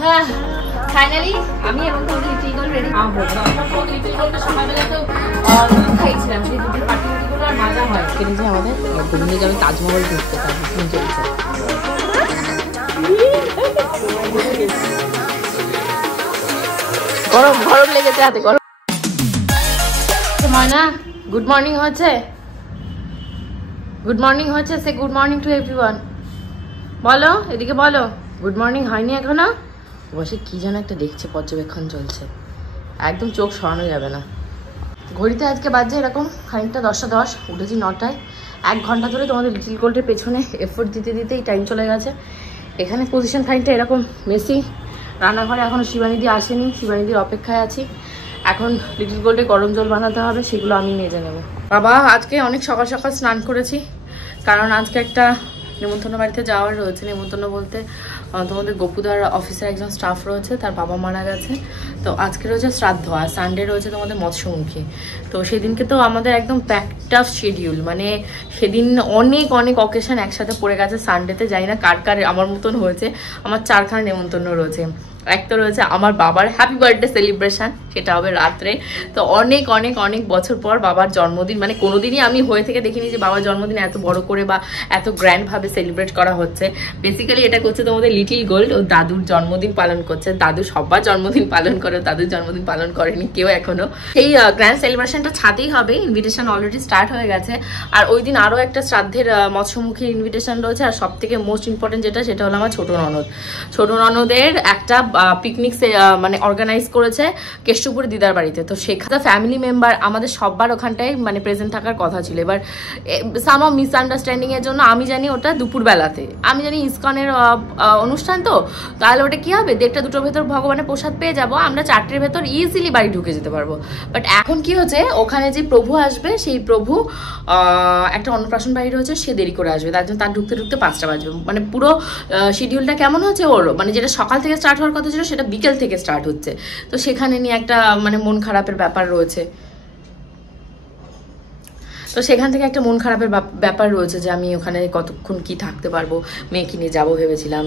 হ্যাঁ ফাইনালি আমি এবং তোমাদের লিটিল গোল্ড রেডি। লিটিল গোল্ডের সকালবেলা তো দুধ খাইছিলাম, সেই দুধের পাটিগুলো আর মাজা হয় কেন যে আমাদের গোবিন্দে যাবে তাজমহল ঘুরতে, তার বুকিং চলছে। গরম গরম লেগেছে হাতে, গরম। ময়না গুড মর্নিং হচ্ছে, গুড মর্নিং হচ্ছে, সে গুড মর্নিং টু এভরিওয়ান। বলো এদিকে বলো, গুড মর্নিং হয়নি এখনো? বসে কি যেন একটা দেখছে, পর্যবেক্ষণ চলছে, একদম চোখ সরানো যাবে না। ঘড়িতে আজকে বাজছে এরকম খানিকটা 10টা 10, উঠেছি 9টায়। 1 ঘন্টা ধরে তোমাদের লিটিল গোল্ডের পেছনে এফোর্ট দিতে দিতেই টাইম চলে গেছে। এখানে পজিশন খানিকটা এরকম মেসি, রান্নাঘরে এখনও শিবানীদি আসেনি, শিবানীদির অপেক্ষায় আছি। এখন লিটিল গোল্ডে গরম জল বানাতে হবে, সেগুলো আমি মেজে নেব। বাবা আজকে অনেক সকাল সকাল স্নান করেছি, কারণ আজকে একটা নেমন্তন্ন বাড়িতে যাওয়ার রয়েছে। নেমন্তন্ন বলতে তোমাদের গোপুদার অফিসের একজন স্টাফ রয়েছে, তার বাবা মারা গেছে, তো আজকে রয়েছে শ্রাদ্ধ, আর সানডে রয়েছে তোমাদের মৎস্যমুখী। তো সেদিনকে তো আমাদের একদম প্যাকড আপ শিডিউল, মানে সেদিন অনেক অনেক অকেশন একসাথে পড়ে গেছে। সানডেতে যাই না কার কার আমার মতন হয়েছে, আমার 4খানা নেমন্তন্ন রয়েছে। এক তো রয়েছে আমার বাবার হ্যাপি বার্থডে সেলিব্রেশন, সেটা হবে রাত্রে। তো অনেক অনেক অনেক বছর পর বাবার জন্মদিন, মানে কোনোদিনই আমি হয়ে থেকে দেখিনি যে বাবার জন্মদিন এত বড় করে বা এত গ্র্যান্ডভাবে সেলিব্রেট করা হচ্ছে। বেসিক্যালি এটা করছে তোমাদের লিটিল গোল্ড, ও দাদুর জন্মদিন পালন করছে। দাদু সবার জন্মদিন পালন করে, দাদুর জন্মদিন পালন করেনি কেউ এখনো। এই গ্র্যান্ড সেলিব্রেশনটা ছাদেই হবে, ইনভিটেশন অলরেডি স্টার্ট হয়ে গেছে। আর ওই দিন আরও একটা শ্রাদ্ধের মৎস্যমুখী ইনভিটেশন রয়েছে। আর সব থেকে মোস্ট ইম্পর্টেন্ট যেটা, সেটা হলো আমার ছোটো ননদ। ছোটো ননদের একটা পিকনিক মানে অর্গানাইজ করেছে কেষ্টপুর দিদার বাড়িতে। তো সেখানে ফ্যামিলি মেম্বার আমাদের সবার ওখানটায় মানে প্রেজেন্ট থাকার কথা ছিল। এবার সাম অফ মিসআন্ডারস্ট্যান্ডিং এর জন্য আমি জানি ওটা দুপুরবেলাতে, আমি জানি ইসকনের অনুষ্ঠান, তো তাহলে ওটা কি হবে 1টা 2টোর ভেতর ভগবানের প্রসাদ পেয়ে যাব, আমরা 4টের ভেতর ইজিলি বাড়ি ঢুকে যেতে পারবো। বাট এখন কি হচ্ছে, ওখানে যে প্রভু আসবে, সেই প্রভু একটা অন্নপ্রাশন বাড়ি রয়েছে, সে দেরি করে আসবে, তার জন্য তার ঢুকতে ঢুকতে 5টা বাজবে। মানে পুরো শিডিউলটা কেমন হচ্ছে ওর, মানে যেটা সকাল থেকে স্টার্ট হওয়ার কথা ছিল সেটা বিকেল থেকে স্টার্ট হচ্ছে। তো সেখানে নিয়ে একটা মানে মন খারাপের ব্যাপার রয়েছে। তো সেখান থেকে একটা মন খারাপের ব্যাপার রয়েছে যে আমি ওখানে কতক্ষণ কি থাকতে পারবো, মেয়েকে নিয়ে যাবো ভেবেছিলাম,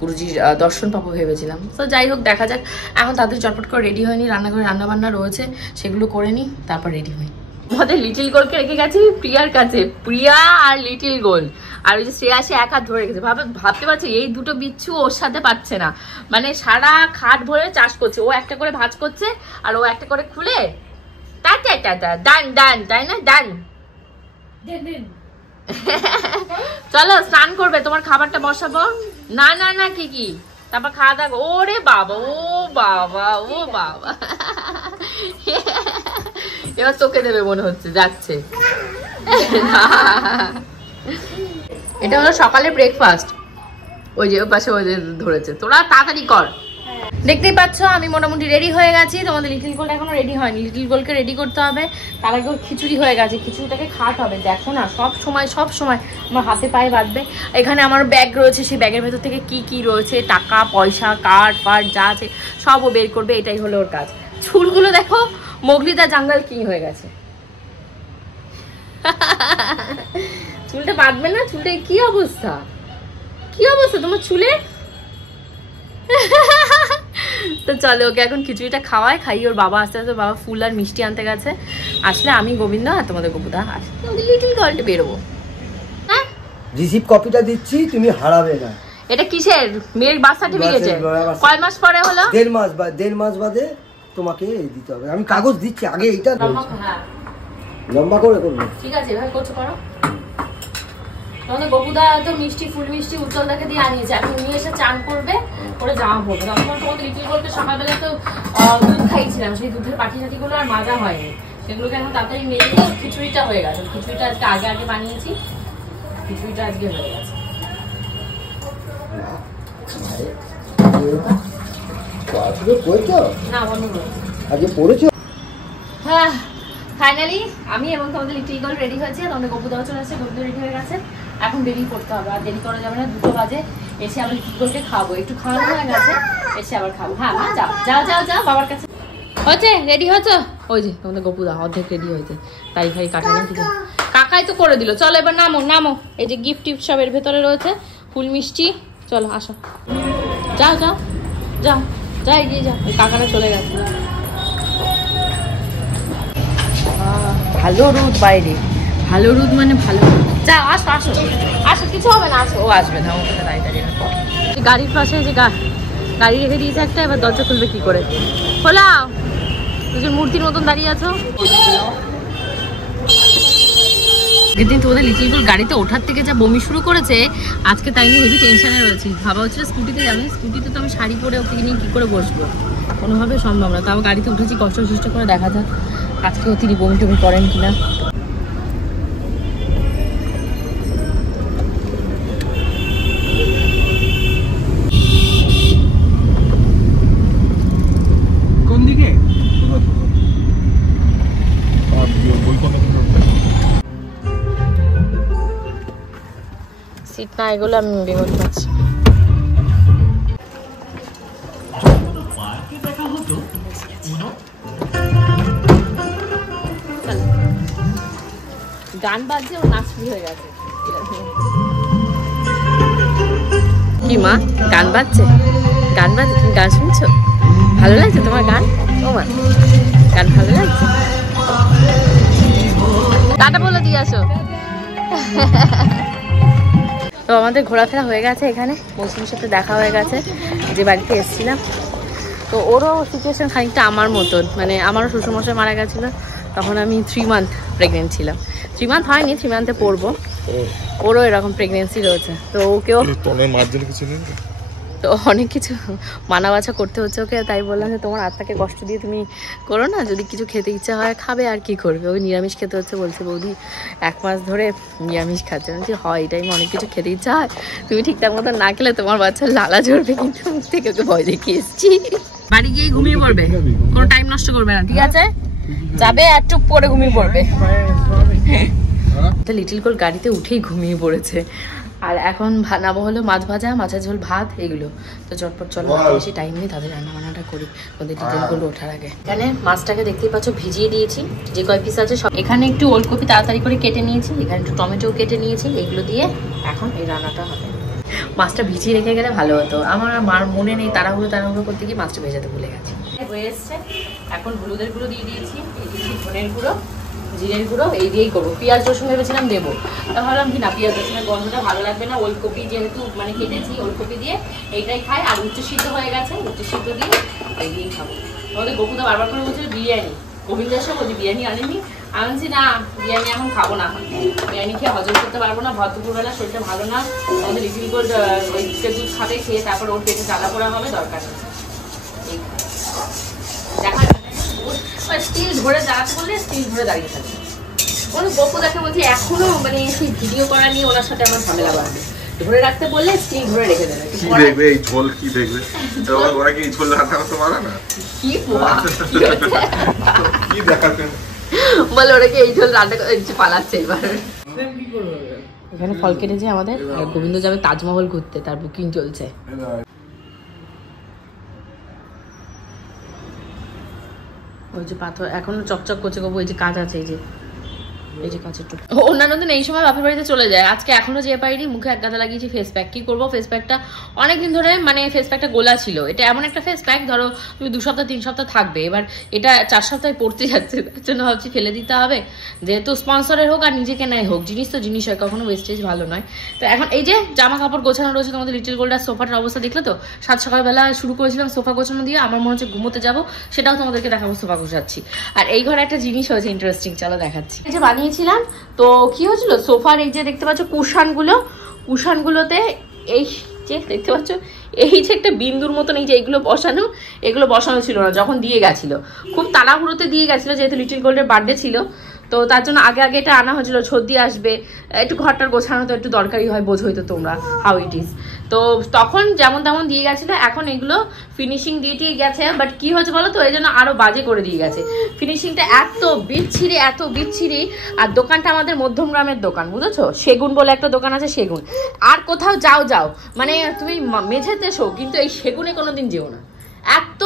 গুরুজির দর্শন পাবো ভেবেছিলাম। তো যাই হোক দেখা যাক। এখন তাদের চটপট করে রেডি হয়নি, রান্নাঘরে রান্নাবান্না রয়েছে, সেগুলো করে নিই, তারপর রেডি হই। আমাদের লিটিল গোল্ডকে রেখে গেছি প্রিয়ার কাছে, প্রিয়া আর লিটিল গোল্ড। আর ওই যে শ্রেয়া সে 1 হাত ধরে রেখেছে, ভাবতে পারছি এই দুটো বিচ্ছু ওর সাথে পাচ্ছে না, মানে সারা খাট ভরে চাষ করছে। ও একটা করে ভাঁজ করছে আর ও একটা করে খুলে ডান ডান, তাই না? ডান। চলো স্নান করবে, তোমার খাবারটা বসাবো। না না না কি তারপর খাওয়া দাওয়া। ওরে বাবা, ও বাবা, ও বাবা, এবার তোকে দেবে মনে হচ্ছে, যাচ্ছে। এটা হলো সকালের ব্রেকফাস্ট। ওই যে ওই পাশে ওই যে ধরেছে, তোরা তাড়াতাড়ি কর। দেখতেই পাচ্ছ আমি মোটামুটি রেডি হয়ে গেছি। তোমাদের লিটিল গোল্ড এখনো রেডি হয়নি, লিটিল গোল্ডকে রেডি করতে হবে। তার আগে ওর খিচুড়ি হয়ে গেছে, খিচুড়িটাকে খাওয়াতে হবে। দেখো না সব সময় আমার হাতে পায়ে বাঁধবে। এখানে আমার ব্যাগ রয়েছে, সেই ব্যাগের ভেতর থেকে কি কি রয়েছে, টাকা পয়সা কার্ড ফার্ড যা আছে সবও বের করবে, এটাই হলো ওর কাজ। চুলগুলো দেখো মোগলিদা জাঙ্গাল কি হয়ে গেছে। চুলটা বাঁধবে না, চুলটা কি অবস্থা তোমার চুলে। তো চলো ওকে এখন খিচুড়িটা খাইয়ে ওর বাবা আস্তে আস্তে, বাবা ফুল আর মিষ্টি আনতে গেছে। আসলে আমি গোবিন্দ আর তোমাদের গোপুদা আসলে লিটিল গোল্ডে বেরোবো। হ্যাঁ রিসিভ কপিটা দিচ্ছি, তুমি হারাবে না। এটা কিসের? মেয়ের বার্থ সার্টিফিকেটের। কয় মাস পরে হলো? 1.5 মাস বাদে তোমাকে দিতে হবে। আমি কাগজ দিচ্ছি আগে, এইটা লম্বা করে করবো। ঠিক আছে এভাবে করছো, করো। তোমাদের গোপুদা তো মিষ্টি ফুল মিষ্টি উজ্জ্বলদাকে দিয়ে আনিয়েছে, এখন নিয়ে এসে চান করবে, করে জামা পড়বে। তখন তোমাদের লিটিল গোল্ডকে সকালবেলা তো দুধ খাইছিলাম, সেই দুধের পাটিগুলো আর মাজা হয়নি, সেগুলোকে এখন তাড়াতাড়ি মেরে দিয়ে খিচুড়িটা হয়ে গেছে। খিচুড়িটা আজকে আগে বানিয়েছি, খিচুড়িটা আজকে হয়ে গেছে। না বন্ধ করেছি, আজকে পড়েছো? হ্যাঁ ফাইনালি আমি এবং তোমাদের লিটিল গোল্ড রেডি হয়েছে। তোমাদের গোপুদাও চলে আসছে, গোপুদা রেডি হয়ে গেছে। এখন দেরি করতে হবে, আর দেরি করা যাবে না। 2টো বাজে এসে আবার লিটিল গোল্ডকে খাবো, একটু খাওয়ানো হয়ে গেছে, এসে আবার খাবো। হ্যাঁ মা যাও বাবার কাছে। হচ্ছে রেডি হয়েছো? ওই যে তোমাদের গোপুদা অর্ধেক রেডি হয়েছে, তাই ভাই কাটা না কিছু, কাকাই তো করে দিল। চলো এবার নামো। এই যে গিফট টিফট সব এর ভেতরে রয়েছে, ফুল মিষ্টি। চলো আসো, যাও যাও যাও, যা এগিয়ে যাও। ওই কাকারা চলে গেছে। ভালো রোদ বাইরে, ভালো রোদ মানে ভালো রোদ। যাও আসো আসো আসো, কিছু হবে না, আসো। ও আসবে না, ওখানে দাঁড়িয়ে দাঁড়িয়ে গাড়ির পাশে যে গাড়ি রেখে দিয়েছে একটা, এবার দরজা খুলবে কি করে? খোলাও, দুজন মূর্তির মতন দাঁড়িয়ে আছো। যেদিন তোমাদের লিটিলগুল গাড়িতে ওঠার থেকে যা বমি শুরু করেছে, আজকে তাই নিয়ে হেভি টেনশনে রয়েছি। ভাবা হচ্ছিল স্কুটিতে যাবে, স্কুটিতে তো আমি শাড়ি পরে ওকে নিয়ে কী করে বসবো, কোনোভাবে সম্ভব না। তাও গাড়িতে উঠেছি, কষ্ট সৃষ্ট করে দেখা যাক আজকেও তিনি বমি টমি করেন কিনা। কোন দিকে? সিট না এগুলো আমি বিপদ পাচ্ছি। গান বাজছে, ও নাচ শুরু হয়ে গেছে। কি মা, গান বাজছে? গান বাজছে, তুমি গান শুনছো? ভালো লাগছে তোমার গান? ও মা, গান ভালো লাগছে? টাটা বলে দিয়ে আসো। তো আমাদের ঘোরাফেরা হয়ে গেছে, এখানে মৌসুমীর সাথে দেখা হয়ে গেছে যে বাড়িতে এসেছিলাম। তো ওরও সিচুয়েশন খানিকটা আমার মতন, মানে আমারও শ্বশুরমশাই মারা গেছিলো, তখন আমি 3 মান্থ প্রেগনেন্ট ছিলাম। 3 মান্থ হয়নি, 3 মান্থে পড়বো। ওরও এরকম প্রেগনেন্সি রয়েছে, তো ওকেও তো অনেক কিছু মানা বাছা করতে হচ্ছে ওকে। তাই বললাম যে তোমার আত্মাকে কষ্ট দিয়ে তুমি করো না, যদি কিছু খেতে ইচ্ছা হয় খাবে, আর কি করবে। ওই নিরামিষ খেতে হচ্ছে, বলছে বৌদি 1 মাস ধরে নিরামিষ খাচ্ছে। বলছি হয়, এই টাইমে অনেক কিছু খেতে ইচ্ছা হয়, তুমি ঠিকঠাক মতো না খেলে তোমার বাচ্চার লালা ঝরবে। কিন্তু মুখ থেকে ওকে ভয় দেখিয়ে এসেছি। বাড়ি গিয়ে ঘুমিয়ে পড়বে, কোনো টাইম নষ্ট করবে না, ঠিক আছে? যাবে আর চুপ করে ঘুমিয়ে পড়বে। তো লিটিলগুল গাড়িতে উঠেই ঘুমিয়ে পড়েছে। আর এখন নামো হলো মাছ ভাজা, মাছের ঝোল, ভাত, এগুলো। তো চটপট চলো, বেশি টাইম নেই, তাদের রান্না বান্নাটা করি ওদের লিটিলগুলো ওঠার আগে। এখানে মাছটাকে দেখতেই পাচ্ছ ভিজিয়ে দিয়েছি, যে কয় পিস আছে সব। এখানে একটু ওলকপি তাড়াতাড়ি করে কেটে নিয়েছি, এখানে একটু টমেটো কেটে নিয়েছি, এগুলো দিয়ে এখন এই রান্নাটা হবে। মাছটা ভিজিয়ে রেখে গেলে ভালো হতো, আমার মার মনে নেই, তাড়াহুড়ো করতে গিয়ে মাছটা ভেজাতে ভুলে গেছি। হয়ে এসছে, এখন হলুদের গুঁড়ো দিয়ে দিয়েছি, এই দিয়েছি ধনের গুঁড়ো, জিরের গুঁড়ো, এই দিয়েই করবো। পেঁয়াজ রসুন ভেবেছিলাম দেবো, তা ভাবলাম কি না, পেঁয়াজ রসুনের গন্ধটা ভালো লাগবে না। ওলকপি যেহেতু মানে কেটেছি, ওলকপি দিয়ে এইটাই খাই। আর উচ্চ সিদ্ধ হয়ে গেছে, উচ্চ সিদ্ধ দিয়ে এই দিয়েই খাবো। আমাদের গোপুদা বারবার করে বলছিল বিরিয়ানি, গোবিন্দ এসে বলছি বিরিয়ানি আনেনি, আনছি না, বিরিয়ানি এখন খাবো না, বিরিয়ানি খেয়ে হজম করতে পারবো না, ভর দুপুরবেলা শরীরটা ভালো না। আমাদের লিটিলগুল ওই দুধ খাবে, খেয়ে তারপর ওর পেটে জ্বালা পোড়া হবে, দরকার নেই। দেখা স্টিল ধরে দাঁড়াতে বললে স্টিল ধরে দাঁড়িয়ে থাকবে। কোনো গল্প দেখে বলছি এখনো মানে সেই ভিডিও করা নিয়ে ওনার সাথে আমার ঝামেলা বাড়বে। ধরে রাখতে বললে স্টিল ধরে রেখে দেবে। কি দেখবে এই ঝোল, কি দেখবে? ওরা কি ঝোল রান্না করতে পারে না? কি কি দেখাতে বলে ওরা কি এই ঝোল রান্না করে পালাচ্ছে এবার। এখানে ফল কেটেছে আমাদের, আর গোবিন্দ যাবে তাজমহল ঘুরতে, তার বুকিং চলছে। ওই যে পাথর এখনো চকচক করছে, গো ওই যে কাজ আছে, এই যে কাঁচের টুকরো। অন্যান্য দিন এই সময় বাপের বাড়িতে চলে যায়, আজকে এখনো যেয়ে পাইনি। মুখে এক গাদা লাগিয়েছি ফেস প্যাক, কি করবো? ফেস প্যাকটা অনেকদিন ধরে মানে ফেস প্যাকটা গোলা ছিল। এটা এমন একটা ফেস প্যাক, ধরো তুমি 2 সপ্তাহ 3 সপ্তাহ থাকবে, এবার এটা 4 সপ্তাহে পড়তে যাচ্ছে, তার জন্য ভাবছি ফেলে দিতে হবে। যেহেতু স্পন্সরের হোক আর নিজে কেনাই হোক, জিনিস তো জিনিস হয়, কখনো ওয়েস্টেজ ভালো নয়। তো এখন এই যে জামা কাপড় গোছানো রয়েছে, তোমাদের লিটিলগুলটার সোফাটার অবস্থা দেখলে তো। সকালবেলা শুরু করেছিলাম সোফা গোছানো দিয়ে, আমার মনে হচ্ছে ঘুমোতে যাবো, সেটাও তোমাদেরকে দেখাবো সোফা গোছাচ্ছি। আর এই ঘরে একটা জিনিস হয়েছে ইন্টারেস্টিং, চলো দেখাচ্ছি। এই যে বানিয়েছিলাম, তো কি হয়েছিল, সোফার এই যে দেখতে পাচ্ছ কুশানগুলোতে এই যে দেখতে পাচ্ছ এই যে একটা বিন্দুর মতন এই যে এগুলো বসানো ছিল না যখন দিয়ে গেছিল। খুব তাড়াহুড়োতে দিয়ে গেছিল, যেহেতু লিটিলগুলের বার্থডে ছিল, তো তার জন্য আগে এটা আনা হয়েছিল। ছোট দিয়ে আসবে, একটু ঘরটার গোছানো তো একটু দরকারি হয়, বোঝোই তো তোমরা হাউ ইট ইজ। তো তখন যেমন তেমন দিয়ে গেছিলো, এখন এগুলো ফিনিশিং দিয়ে গেছে। বাট কি হয়েছে বলো তো, এই জন্য আরো বাজে করে দিয়ে গেছে। ফিনিশিংটা এত বিচ্ছিরি। আর দোকানটা আমাদের মধ্যম গ্রামের দোকান, বুঝেছো? সেগুন বলে একটা দোকান আছে, সেগুন। আর কোথাও যাও মানে তুমি মেঝেতে শো, কিন্তু এই সেগুনে কোনোদিন যেও না। এত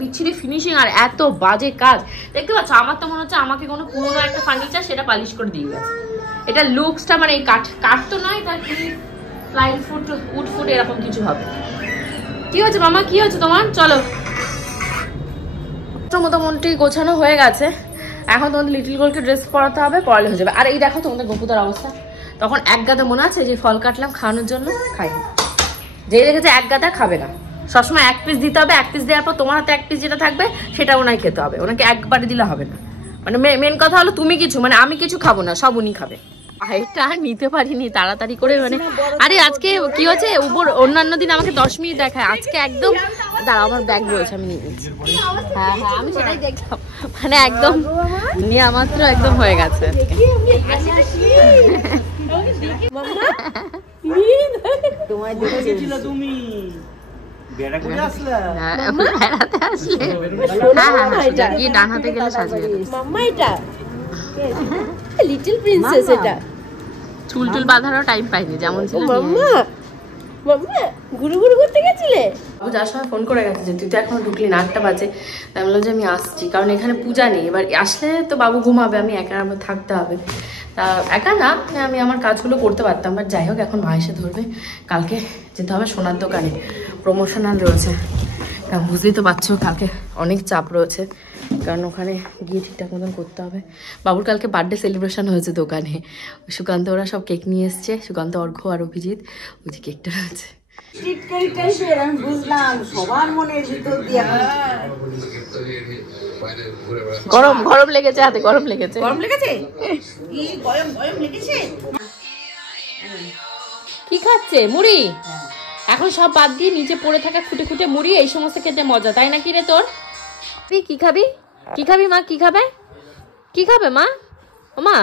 বিচ্ছিরি ফিনিশিং আর এত বাজে কাজ, দেখতে পাচ্ছ? আমার তো মনে হচ্ছে আমাকে কোনো পুরোনো একটা ফার্নিচার সেটা পালিশ করে দিয়ে গেছে। এটা লুকসটা মানে এই কাঠ তো নয়, তার কি প্লাইন ফুড, উড ফুড এরকম কিছু হবে। কি হচ্ছে মামা, কি হচ্ছে তোমার? চলো, মোটামুটি গোছানো হয়ে গেছে। এখন তোমাদের লিটল গোলকে ড্রেস পরাতে হবে, পরালে হয়ে যাবে। আর এই দেখো তোমাদের গপুদার অবস্থা, তখন এক গাদা মনে আছে যে ফল কাটলাম খাওয়ানোর জন্য, খাইনি। যে দেখেছে এক গাদা খাবে না, সবসময় এক পিস দিতে হবে। এক পিস দেওয়ার পর তোমার হাতে এক পিস যেটা থাকবে সেটা ওনায় খেতে হবে, ওনাকে একবারে দিলে হবে না। মানে মেন কথা হলো তুমি কিছু, মানে আমি কিছু খাবো না, সব উনি খাবে। এটা নিতে পারিনি তাড়াতাড়ি করে, মানে আরে আজকে কি হচ্ছে, উপর অন্যান্য দিন আমাকে 10 মিনিট দেখায়, আজকে একদম দাঁড়াও আমার ব্যাগ রয়েছে আমি নিয়ে নিচ্ছি। হ্যাঁ হ্যাঁ আমি সেটাই দেখলাম, মানে একদম নেওয়া মাত্র একদম হয়ে গেছে। বেড়াতে আসলে ডান হাতে গেলে সাজিয়ে মাম্মা এটা লিটল প্রিন্সেস, এটা চুল টুল বাঁধারও টাইম পাইনি, যেমন ছিল। মাম্মা মাম্মা ঘুরু ঘুরু করতে গেছিলে? ও যার সময় ফোন করে গেছে যে তুই তো এখনো ঢুকলি না, 8টা বাজে। আমি বললাম যে আমি আসছি, কারণ এখানে পূজা নেই, এবার আসলে তো বাবু ঘুমাবে, আমি একা আমার থাকতে হবে। তা একা না, আমি আমার কাজগুলো করতে পারতাম, বাট যাই হোক এখন মা এসে ধরবে। কালকে যেতে হবে সোনার দোকানে, প্রমোশনাল রয়েছে, বুঝতেই তো পারছো কালকে অনেক চাপ রয়েছে, কারণ ওখানে গিয়ে ঠিকঠাক মতন করতে হবে। বাবুর কালকে বার্থডে সেলিব্রেশন হয়েছে দোকানে, সুকান্ত ওরা সব কেক নিয়ে এসছে, সুকান্ত, অর্ঘ্য আর অভিজিৎ, ওই যে কেকটা রয়েছে। আমি বুঝলাম সবার মনের ভিতর দিয়ে গরম গরম লেগেছে, হাতে গরম লেগেছে, গরম লেগেছে, গরম গরম লেগেছে। কি খাচ্ছে? মুড়ি? এখন সব বাদ দিয়ে নিচে পড়ে থাকা খুঁটে খুঁটে মুড়ি, এই সমস্ত খেতে মজা, তাই না? কি রে তোর? তুই কি খাবি? কি খাবি মা? কি খাবে? কি খাবে মা? ও মা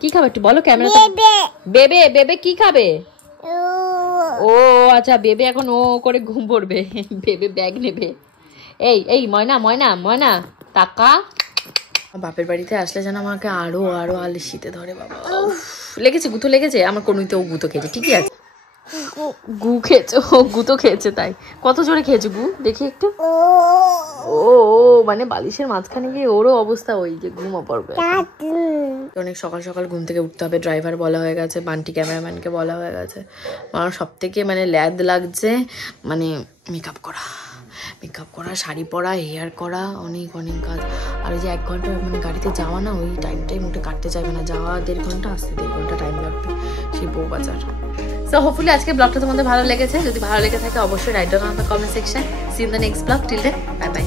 কি খাবে একটু বলো ক্যামেরা। বেবে, বেবে কি খাবে? ও আচ্ছা, বেবে এখন ও করে ঘুম পড়বে, বেবে ব্যাগ নেবে। এই এই ময়না ময়না ময়না টাকা। বাপের বাড়িতে আসলে যেন আমাকে আরো আরো আলসিতে ধরে বাবা। লেগেছে, গুঁতো লেগেছে আমার কোনোতেও, গুঁতো খেয়েছে, ঠিকই আছে। গু খেয়েছে, ও গুঁতো খেয়েছে, তাই কত জোরে খেয়েছে গু দেখি একটু। ও মানে বালিশের মাঝখানে গিয়ে ওরও অবস্থা ওই যে ঘুমো পড়বে। অনেক সকাল সকাল ঘুম থেকে উঠতে হবে, ড্রাইভার বলা হয়ে গেছে, বান্টি ক্যামেরাম্যানকে বলা হয়ে গেছে। আমার সব থেকে মানে ল্যাদ লাগছে মানে মেকআপ করা, শাড়ি পরা, হেয়ার করা, অনেক অনেক কাজ। আর ওই যে 1 ঘন্টা মানে গাড়িতে যাওয়া না, ওই টাইমটাই মোটে কাটতে চাইবে না, যাওয়া 1.5 ঘন্টা, আসতে 1.5 ঘন্টা টাইম লাগবে, সেই বউ বাজার। সো হোপফুলি আজকে ব্লগটা তোমাদের ভালো লেগেছে, যদি ভালো লেগে থাকে অবশ্যই write down on the comment section. See in the next blog, till then bye by.